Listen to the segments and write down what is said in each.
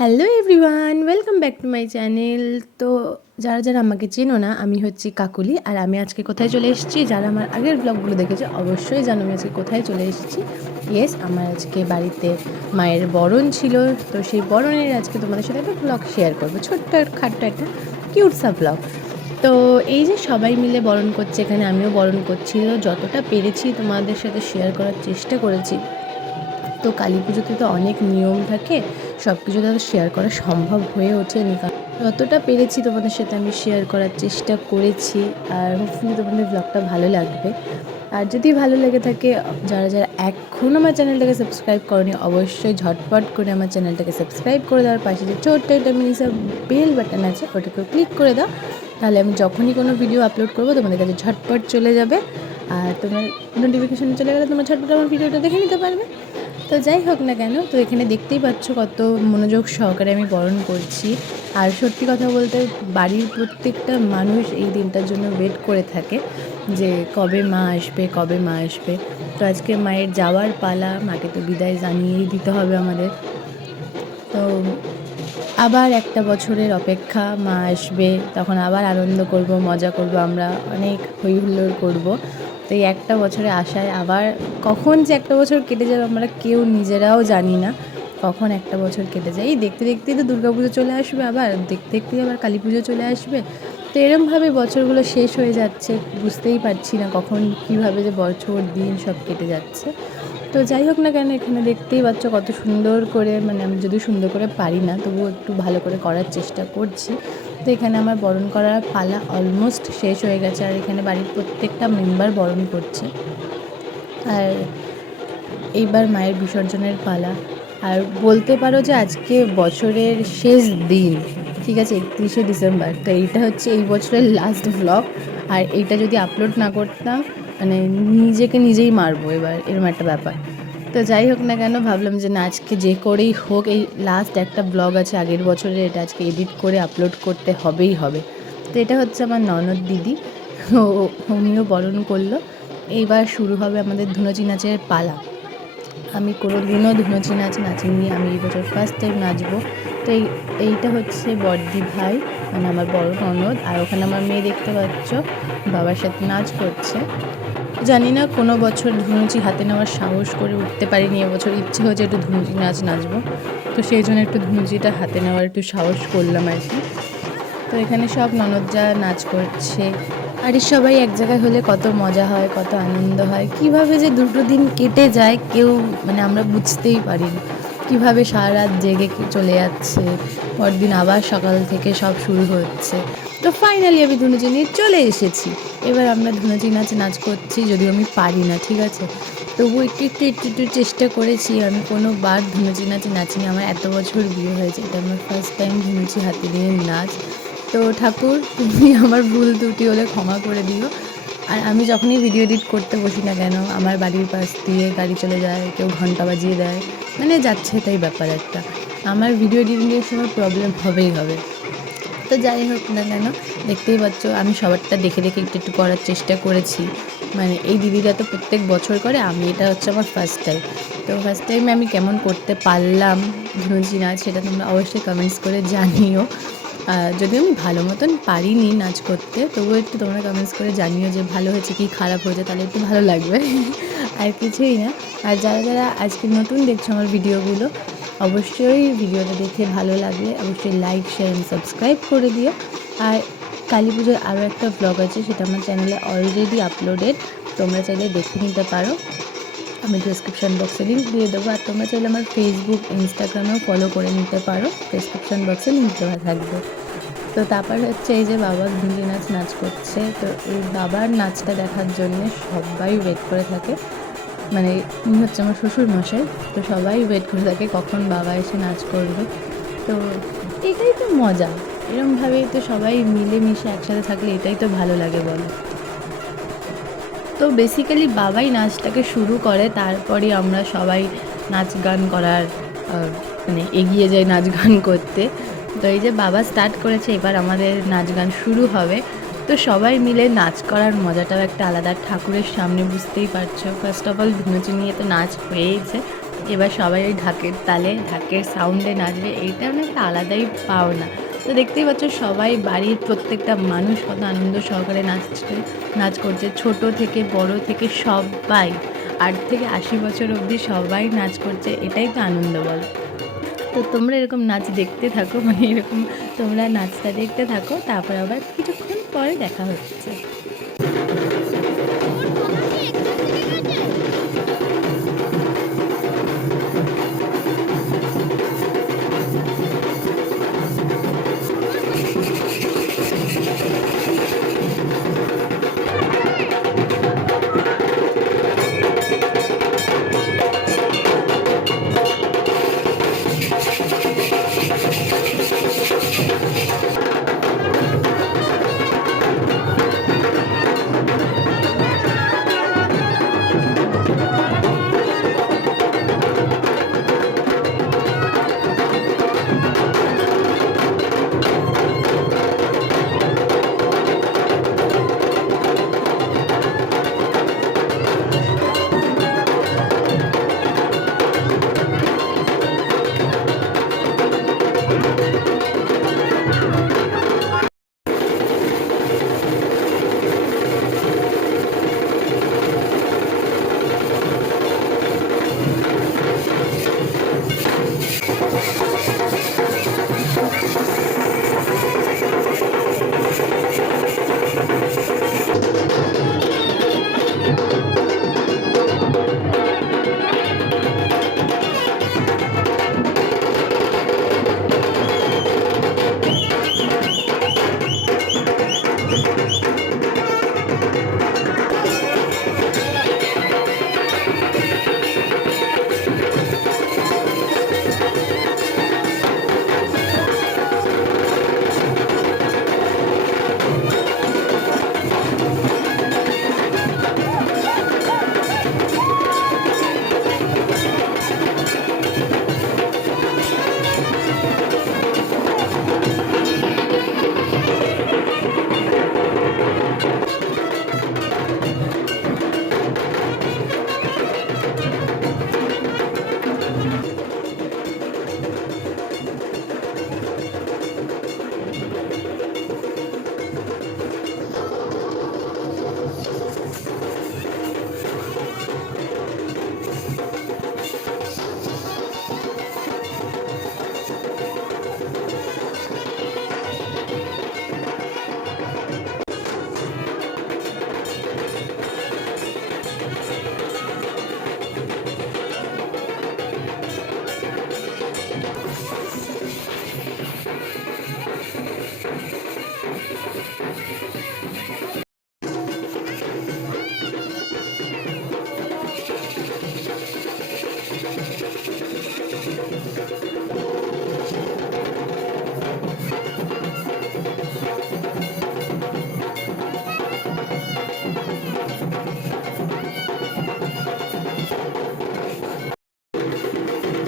Hello everyone, welcome back to my channel. তো যারা যারা আমাকে চেনো না, আমি হচ্ছি কাকুলি। আর আমি আজকে কোথায় চলে এসেছি, যারা আমার আগের ব্লগগুলো দেখেছে অবশ্যই জানো আমি আজকে কোথায় চলে এসেছি। ইয়েস, আমার আজকে বাড়িতে মায়ের বরণ ছিল। তো সেই বরণের আজকে তোমাদের সাথে একটা ব্লগ শেয়ার করবো, ছোট্ট খাট্ট একটা কিউটসা ব্লগ। তো এই যে সবাই মিলে বরণ করছে, এখানে আমিও বরণ করছি। যতটা পেরেছি তোমাদের সাথে শেয়ার করার চেষ্টা করেছি। তো কালী পুজোতে তো অনেক নিয়ম থাকে, সব কিছু তো শেয়ার করা সম্ভব হয়ে ওঠেনি। যতটা পেরেছি তোমাদের সাথে আমি শেয়ার করার চেষ্টা করেছি। আর হোপফুলি তোমাদের ব্লগটা ভালো লাগবে। আর যদি ভালো লেগে থাকে, যারা যারা এখনও আমার চ্যানেলটাকে সাবস্ক্রাইব করনি, অবশ্যই ঝটপট করে আমার চ্যানেলটাকে সাবস্ক্রাইব করে দেওয়ার পাশে যে ছোট্ট একটা মিনিসা বেল বাটন আছে, ওটাকেও ক্লিক করে দাও। তাহলে আমি যখনই কোনো ভিডিও আপলোড করবো তোমাদের কাছে ঝটপট চলে যাবে। আর তোমার নোটিফিকেশান চলে গেলে তোমার ঝটপট আমার ভিডিওটা দেখে নিতে পারবে। তো যাই হোক না কেন, তো এখানে দেখতেই পাচ্ছ কত মনোযোগ সহকারে আমি বরণ করছি। আর সত্যি কথা বলতে বাড়ির প্রত্যেকটা মানুষ এই দিনটার জন্য ওয়েট করে থাকে যে কবে মা আসবে, কবে মা আসবে। তো আজকে মায়ের যাওয়ার পালা, মাকে তো বিদায় জানিয়েই দিতে হবে আমাদের। তো আবার একটা বছরের অপেক্ষা, মা আসবে, তখন আবার আনন্দ করব, মজা করব, আমরা অনেক হই হুল্লোড় করবো। তো এই একটা বছরে আশায় আবার কখন যে একটা বছর কেটে যাবে আমরা কেউ নিজেরাও জানি না, কখন একটা বছর কেটে যায়। এই দেখতে দেখতেই তো দুর্গাপুজো চলে আসবে, আবার দেখতে দেখতেই আবার কালী পুজো চলে আসবে। তো এরমভাবে বছরগুলো শেষ হয়ে যাচ্ছে, বুঝতেই পারছি না কখন কীভাবে যে বছর দিন সব কেটে যাচ্ছে। তো যাই হোক না কেন, এখানে দেখতেই পাচ্ছ কত সুন্দর করে, মানে আমি যদি সুন্দর করে পারি না তবুও একটু ভালো করে করার চেষ্টা করছি। তো এখানে আমার বরণ করার পালা অলমোস্ট শেষ হয়ে গেছে। আর এখানে বাড়ির প্রত্যেকটা মেম্বার বরণ করছে। আর এইবার মায়ের বিসর্জনের পালা। আর বলতে পারো যে আজকে বছরের শেষ দিন, ঠিক আছে, 31শে ডিসেম্বর। তো এইটা হচ্ছে এই বছরের লাস্ট ভ্লগ। আর এইটা যদি আপলোড না করতাম, মানে নিজেকে নিজেই মারবো এবার, এরকম একটা ব্যাপার। তো যাই হোক না কেন, ভাবলাম যে না, আজকে যে করেই হোক এই লাস্ট একটা ব্লগ আছে আগের বছরের, এটা আজকে এডিট করে আপলোড করতে হবেই হবে। তো এটা হচ্ছে আমার ননদ দিদি, উনিও বরণ করলো। এইবার শুরু হবে আমাদের ধুনুচি নাচের পালা। আমি কোনো দিনও ধুনুচি নাচ নাচিনি, আমি এই বছর ফার্স্ট টাইম নাচবো। তো এইটা হচ্ছে বড়দি ভাই, মানে আমার বড় ননদ। আর ওখানে আমার মেয়ে দেখতে পাচ্ছ বাবার সাথে নাচ করছে। জানি না, কোনো বছর ধুনুচি হাতে নেওয়ার সাহস করে উঠতে পারিনি, এবছর ইচ্ছে হয়েছে একটু ধুনুচি নাচ নাচবো। তো সেই জন্য একটু ধুনুচিটা হাতে নেওয়ার একটু সাহস করলাম আর কি। তো এখানে সব ননদরা নাচ করছে। বাড়ির সবাই এক জায়গায় হলে কত মজা হয়, কত আনন্দ হয়। কীভাবে যে দুটো দিন কেটে যায় কেউ, মানে আমরা বুঝতেই পারি না। কীভাবে সারা রাত জেগে চলে যাচ্ছে, পরদিন আবার সকাল থেকে সব শুরু হচ্ছে। তো ফাইনালি আমি ধুনুচি নিয়ে চলে এসেছি। এবার আমরা ধুনুচি নাচ করছি, যদিও আমি পারি না, ঠিক আছে। তবুও একটু চেষ্টা করেছি। আমি কোনো বার ধুনুচি নাচ নাচিনি, আমার এত বছর বিয়ে হয়েছে, এটা আমার ফার্স্ট টাইম ধুনুচি হাতে নিয়ে নাচ। তো ঠাকুর, তুমি আমার ভুল ত্রুটি হলে ক্ষমা করে দিও। আর আমি যখনই ভিডিও এডিট করতে বসি না কেন, আমার বাড়ির পাশ দিয়ে গাড়ি চলে যায়, কেউ ঘন্টা বাজিয়ে দেয়, মানে যাচ্ছে তাই ব্যাপার একটা। আমার ভিডিও এডিটিংয়ের সময় প্রবলেম হবেই হবে। তো যাই হোক না কেন, দেখতেই পাচ্ছ আমি সবারটা দেখে দেখে একটু করার চেষ্টা করেছি। মানে এই দিদিরা তো প্রত্যেক বছর করে, আমি এটা হচ্ছে আমার ফার্স্ট টাইম। তো ফার্স্ট টাইমে আমি কেমন করতে পারলাম ধুনুচি নাচ, সেটা তোমরা অবশ্যই কমেন্টস করে জানিও। যদিও আমি ভালো মতন পারিনি নাচ করতে, তবুও একটু তোমরা কমেন্টস করে জানিও যে ভালো হয়েছে কি খারাপ হয়েছে, তাহলে একটু ভালো লাগবে। আর কিছুই না। আর যারা যারা আজকে নতুন দেখছো আমার ভিডিওগুলো, অবশ্যই ভিডিওটা দেখে ভালো লাগলে অবশ্যই লাইক, শেয়ার অ্যান্ড সাবস্ক্রাইব করে দিও। আর কালী পুজোর আরও একটা ব্লগ আছে, সেটা আমার চ্যানেলে অলরেডি আপলোডেড, তোমরা চাইলে দেখে নিতে পারো। আমি ডিসক্রিপশান বক্সে লিঙ্ক দিয়ে দেবো। আর তোমরা চাইলে আমার ফেসবুক, ইনস্টাগ্রামেও ফলো করে নিতে পারো, ডিসক্রিপশান বক্সে লিঙ্ক দেওয়া থাকবে। তো তারপর হচ্ছে এই যে বাবা ধুনুচি নাচ করছে। তো এই বাবার নাচটা দেখার জন্য সবাই ওয়েট করে থাকে, মানে উনি হচ্ছে আমার শ্বশুর মশাই। তো সবাই ওয়েট করে থাকে কখন বাবা এসে নাচ করবে। তো এটাই তো মজা, এরমভাবেই তো সবাই মিলেমিশে একসাথে থাকলে এটাই তো ভালো লাগে বলো। তো বেসিক্যালি বাবাই নাচটাকে শুরু করে, তারপরে আমরা সবাই নাচ গান করার মানে এগিয়ে যাই নাচ গান করতে। তো এই যে বাবা স্টার্ট করেছে, এবার আমাদের নাচ গান শুরু হবে। তো সবাই মিলে নাচ করার মজাটাও একটা আলাদা, ঠাকুরের সামনে বুঝতেই পারছো। ফার্স্ট অফ অল ধুনুচি নিয়ে তো নাচ হয়েইছে, এবার সবাই ওই ঢাকের তালে, ঢাকের সাউন্ডে নাচবে, এইটা একটা আলাদাই পাওনা। তো দেখতেই পাচ্ছ সবাই বাড়ির প্রত্যেকটা মানুষ কত আনন্দ সহকারে নাচ করছে, ছোট থেকে বড় থেকে সবাই 8 থেকে 80 বছর অবধি সবাই নাচ করছে, এটাই তো আনন্দ বল। তো তোমরা এরকম নাচ দেখতে থাকো, মানে এরকম তোমরা নাচটা দেখতে থাকো, তারপর আবার কিছুক্ষণ পরে দেখা হচ্ছে।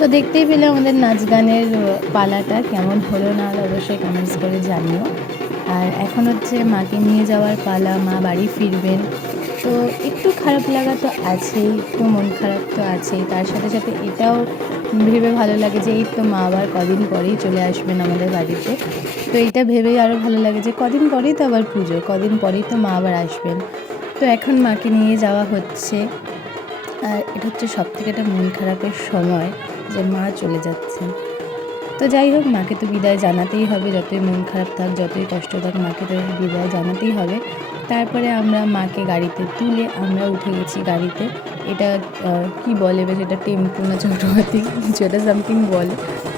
তো দেখতেই পেলে আমাদের নাচ গানের পালাটা কেমন হলো না হলো অবশ্যই কমেন্টস করে জানিও। আর এখন হচ্ছে মাকে নিয়ে যাওয়ার পালা, মা বাড়ি ফিরবেন। তো একটু খারাপ লাগা তো আছেই, একটু মন খারাপ তো আছেই, তার সাথে সাথে এটাও ভেবে ভালো লাগে যে এই তো মা আবার কদিন পরেই চলে আসবেন আমাদের বাড়িতে। তো এইটা ভেবেই আরও ভালো লাগে যে কদিন পরেই তো আবার পুজো, কদিন পরেই তো মা আবার আসবেন। তো এখন মাকে নিয়ে যাওয়া হচ্ছে, আর এটা হচ্ছে সবথেকে একটা মন খারাপের সময় যে মা চলে যাচ্ছেন। তো যাই হোক, মাকে তো বিদায় জানাতেই হবে, যতই মন খারাপ থাক, যতই কষ্ট থাক, মাকে তো বিদায় জানাতেই হবে। তারপরে আমরা মাকে গাড়িতে তুলে আমরা উঠে গেছি গাড়িতে। এটা কি বলে বেশ, এটা টেম্পু না চক্রবর্তী কিছু এটা সামথিং বলে,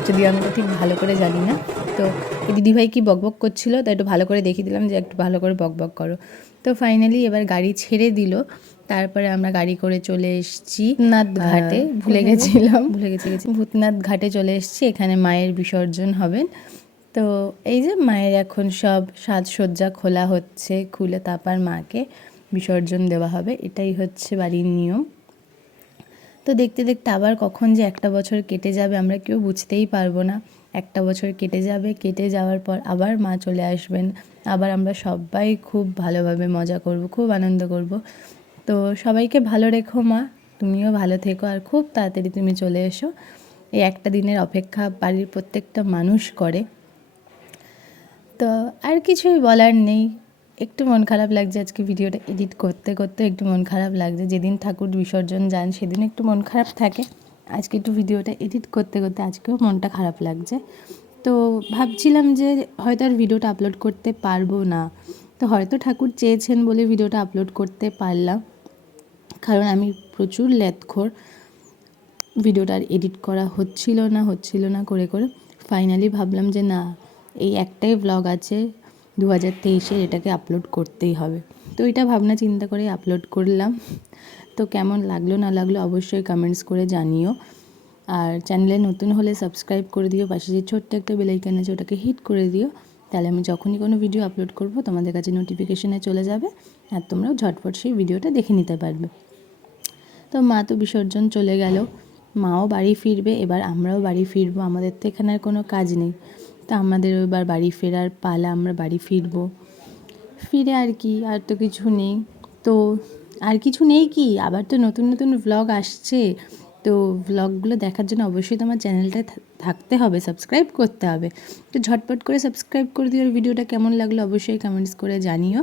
যদি আমি তো ঠিক ভালো করে জানি না। তো এই দিদিভাই কি বকবক করছিল, তাই একটু ভালো করে দেখিয়ে দিলাম যে একটু ভালো করে বকবক করো। তো ফাইনালি এবার গাড়ি ছেড়ে দিল, তারপরে আমরা গাড়ি করে চলে এসেছি ভূতনাথ ঘাটে। ভুলে গেছি ভূতনাথ ঘাটে চলে এসেছি, এখানে মায়ের বিসর্জন হবেন। তো এই যে মায়ের এখন সব সাজসজ্জা খোলা হচ্ছে, খুলে তারপর মাকে বিসর্জন দেওয়া হবে, এটাই হচ্ছে বাড়ির নিয়ম। তো দেখতে দেখতে আবার কখন যে একটা বছর কেটে যাবে আমরা কেউ বুঝতেই পারবো না। একটা বছর কেটে যাবে, কেটে যাওয়ার পর আবার মা চলে আসবেন, আবার আমরা সবাই খুব ভালোভাবে মজা করব, খুব আনন্দ করব। তো সবাইকে ভালো রেখো মা, তুমিও ভালো থেকো আর খুব তাড়াতাড়ি তুমি চলে এসো। এই একটা দিনের অপেক্ষা বাড়ির প্রত্যেকটা মানুষ করে। তো আর কিছুই বলার নেই। একটু মন খারাপ লাগছে আজকে ভিডিওটা এডিট করতে করতে, একটু মন খারাপ লাগছে। যেদিন ঠাকুর বিসর্জন যান সেদিন একটু মন খারাপ থাকে, আজকে একটু ভিডিওটা এডিট করতে করতে আজকেও মনটা খারাপ লাগছে। তো ভাবছিলাম যে হয়তো আর ভিডিওটা আপলোড করতে পারবো না, তো হয়তো ঠাকুর চেয়েছেন বলে ভিডিওটা আপলোড করতে পারলাম, কারণ আমি প্রচুর ল্যাদখোর। ভিডিওটা আর এডিট করা হচ্ছিল না করে করে ফাইনালি ভাবলাম যে না, এই একটাই ব্লগ আছে 2023-এর, এটাকে আপলোড করতেই হবে। তো এটা ভাবনা চিন্তা করে আপলোড করলাম। তো কেমন লাগলো না লাগলো অবশ্যই কমেন্টস করে জানিও। আর চ্যানেলে নতুন হলে সাবস্ক্রাইব করে দিও, পাশে যে ছোট্ট একটা বেল আইকন আছে ওটাকে হিট করে দিও, তাহলে আমি যখনই কোনো ভিডিও আপলোড করব তোমাদের কাছে নোটিফিকেশনে চলে যাবে আর তোমরাও ঝটপট সেই ভিডিওটা দেখে নিতে পারবে। তো মা তো বিসর্জন চলে গেল, মাও বাড়ি ফিরবে, এবার আমরাও বাড়ি ফিরবো। আমাদের তো এখানে আর কোনো কাজ নেই, তো আমাদের এবার বাড়ি ফেরার পালা, আমরা বাড়ি ফিরবো। ফিরে আর কি, আর তো কিছু নেই। তো আর কিছু নেই কি, আবার তো নতুন নতুন ভ্লগ আসছে। তো ভ্লগগুলো দেখার জন্য অবশ্যই তোমার চ্যানেলটায় থাকতে হবে, সাবস্ক্রাইব করতে হবে। তো ঝটপট করে সাবস্ক্রাইব করে দিও। ভিডিওটা কেমন লাগলো অবশ্যই কমেন্টস করে জানিও।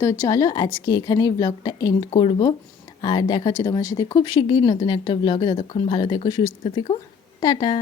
তো চলো আজকে এখানেই ব্লগটা এন্ড করব, আর দেখা হচ্ছে তোমার সাথে খুব শিগগিরই নতুন একটা ব্লগে। ততক্ষণ ভালো থেকো, সুস্থ থেকো, টাটা।